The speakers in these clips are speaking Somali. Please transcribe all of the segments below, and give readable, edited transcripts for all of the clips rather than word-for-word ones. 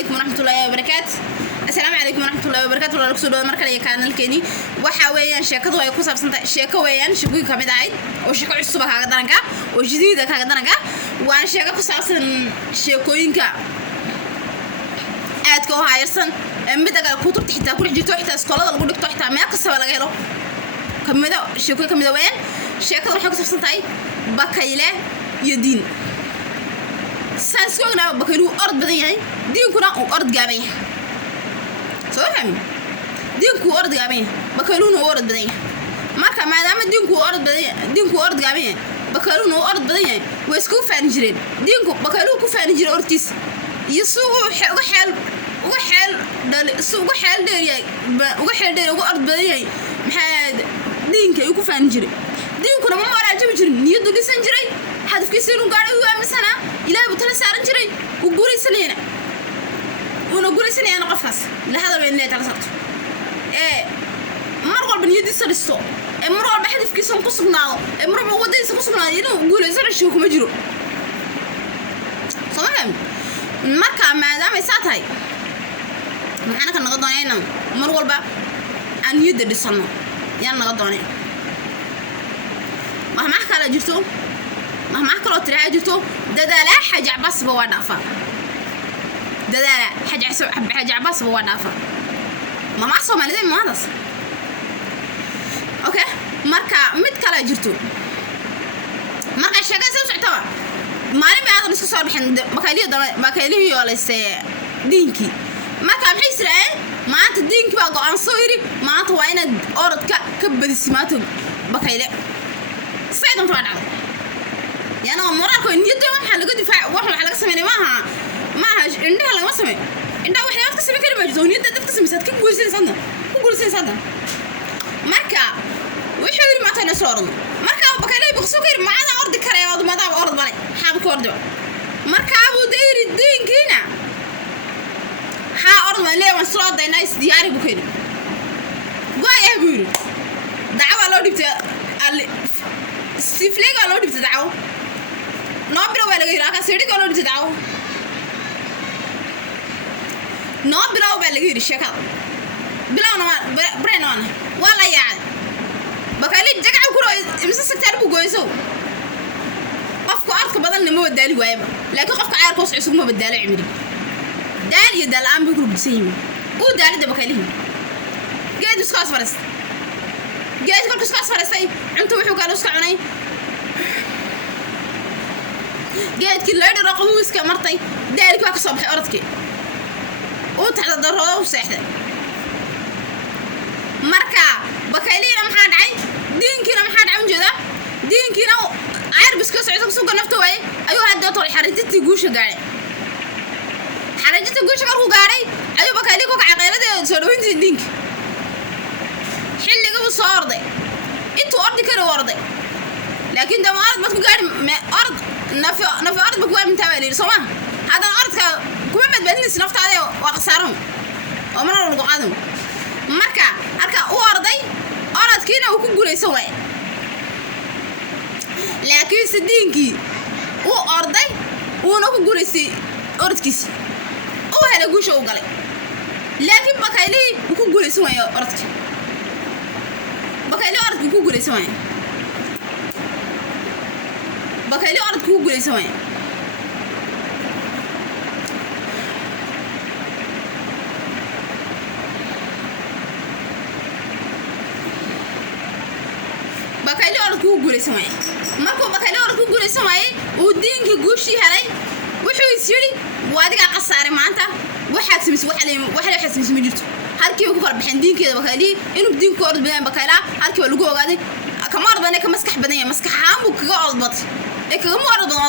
عليكم ورحمة الله وبركاته. السلام عليكم ورحمة الله وبركاته. ولا لكسر ولا مركل يكان الكني وحويان شيكة ضوء يكون سبسنت شيكة ويان شقوي كمية عيد وشيكة عصبة هذا درنكا وجديدة هذا درنكا وأنا شيكة كسبسن شيكوين كا أتكو هايرسن بدأ كتب تحت كل جيتو تحت سكولة الغدك تحت ما قصة ولا غيره كمية شيكوي كمية وين شيكة ضوء سبسنت عيد بكيلة يدين سانسكونا بكيلو أرض بديهاي دين كنا أرض جامعة صحيح دينكو أرض جامعة بكيلون أرض بديهاي marka maadaama diinku ord gaabeen bakaluun oo ord badan yahay way isku faanjireen diinku bakaluun ku faanjiro ortiis iyo uga xeel dheer uga ord badan yahay maxaa diinka uu ku faanjiro diinkuna ma maraajibi jirin niyadu dhisan jiray hadafkiisa inuu gaadhay uu aaminsanaa ilaahay buu tala saaran jiray uu guuraysanayna qofkaas la hadaba inay tala saarto mar walba niyadiisa dhisto mar walba hadafkiisa ku sugnaado mar walba wadadiisa ku sugnaado inuu guulaysan shaqo kuma jiro sababta marka maadaama ay saatahay maxaan ka noqon doonaa mar walba aan niyada dhisano yaan noqon doonaa ma kala jirto ma kala tiraa jirto dadaala xaja bas waa dhaafa dadaala xaja bas waa dhaafa ma Soomaalida ma hadas okay marka mid kala jirto marka shaqada soo socota maalin baad isku soo bixin bakayliyo leesay diinki marka maxay israa'il maanta diinki baa go'aan soo yiri maanta waa inaad orodka ka badismaato bakayle saydan faana yana moraalko niyada waxa laga difaac waxa laga sameeyay maaha indhaha laga sameeyay indhaha waxa aad ka sameeyay kaliya ma jirto niyada dadka sameeyay ka guulsanaysan marka wuxuu yiri maanta na soo orno marka bakaylay baqsoo kayr maada ordi karay wad maadaama ord balay xaab ka ordo marka abu deeri diinkiina ha ord ma leewan soo daynay diyaari bukayni way abuur dacwa loo dhibtay sifleega loo dhibtay dacwo noobiro waa laga yiraahdaa sidii loo dhibtay dacwo noobiro waa laga yiri sheekada bilawna breenona wala yaad bakali jagac ku roo imsa sector bu gooyso qofku arka badan ma wadaali waayba laakiin qofka caarka hoos cusub ma badaalo cimri daaliye dalaan bu gurubsan oo daalida bakali geed iskaas farastay inta wuxuu kala iska cunay geedkii leedo raqam iska martay daalki waa ka soo baxay orodkii oo taxda darooda u seexday marka bakaylina maxaa dhacay diinkiina maxaa dhacay jeeda diinkiina carbis ka socdo suuqa nafta way ayuu hadda tol xariijtii guusha gaaray markuu gaaray ayuu bakayli ku caqeelada soo dhaweyntii diinki xilliga uu soo orday intuu ordi karo orday laakiin damaad ma ku gaari ord nafi ord ku gaari inta wali Soomaa hada ordka kuma badbaadinaysa naftaada waa qasaaran oo mar lagu qaadin marka arka uu orday orodkiina uu ku guulaysan way laakiin sidiinki uu orday uu ku guulaysay orodkiisa oo hela guusha uu galay laakiin bakayli uu ku guulaysan way orodki bakayli orodku ku guulaysan way bakayli orodku guulaysan way markuu bakayli orodku guulaysan way uu diinki guushi helay wuxuu isiri waadiga qasaare maanta waxa xismis ma jirto halkii uu ku kala bixin diinkeeda bakayli inuu diinku orod badan bakayla halkii lagu ogaaday kama ordana ka maskax badan yahay maskaxaan buu kaga orodbad kaga orod badan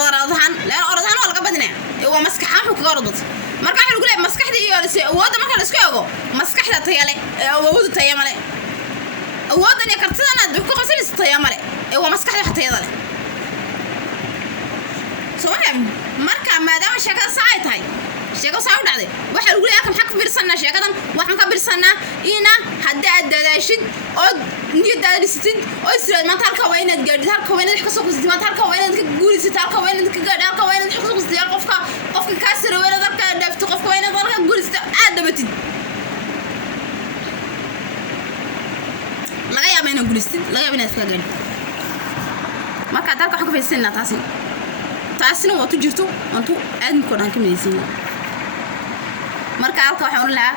orodhan waa laga badinaa waa maskaxaan buu kaga orodbad marka waxa lagu leeyahay maskaxda iyo awoodda marka la isku eego maskaxda tayale awoodda tayamale awoodana kartidana dib ku qasanaysa tayamale waa maskaxda xatayada leh soo marka maadaama shaqada saay tahay sheeko soo dhacday waxa lagu leeyahay kan xaq fiirsanaa sheekadan waxaan ka fiirsanaa ina hadda dadaashid oo niyada dhisid oo isla maanta halka waa inaad gaadhid halka waa inaad ka soo qasdi maanta halka waa inaad ka guulaysid halka waa inaad ka gaadhid halka waa inaad ka soo qasdi qofka ka soo weerada ka dhaafto qofka waa inaad halka yaabaa inaan guulaysid laga yaabaa inaad iska gaadhin marka dalka waxaan ka faysanaa taasina waa tu jirto aan tu aadin koodaan ka midaysan marka halka waxaan u lahaa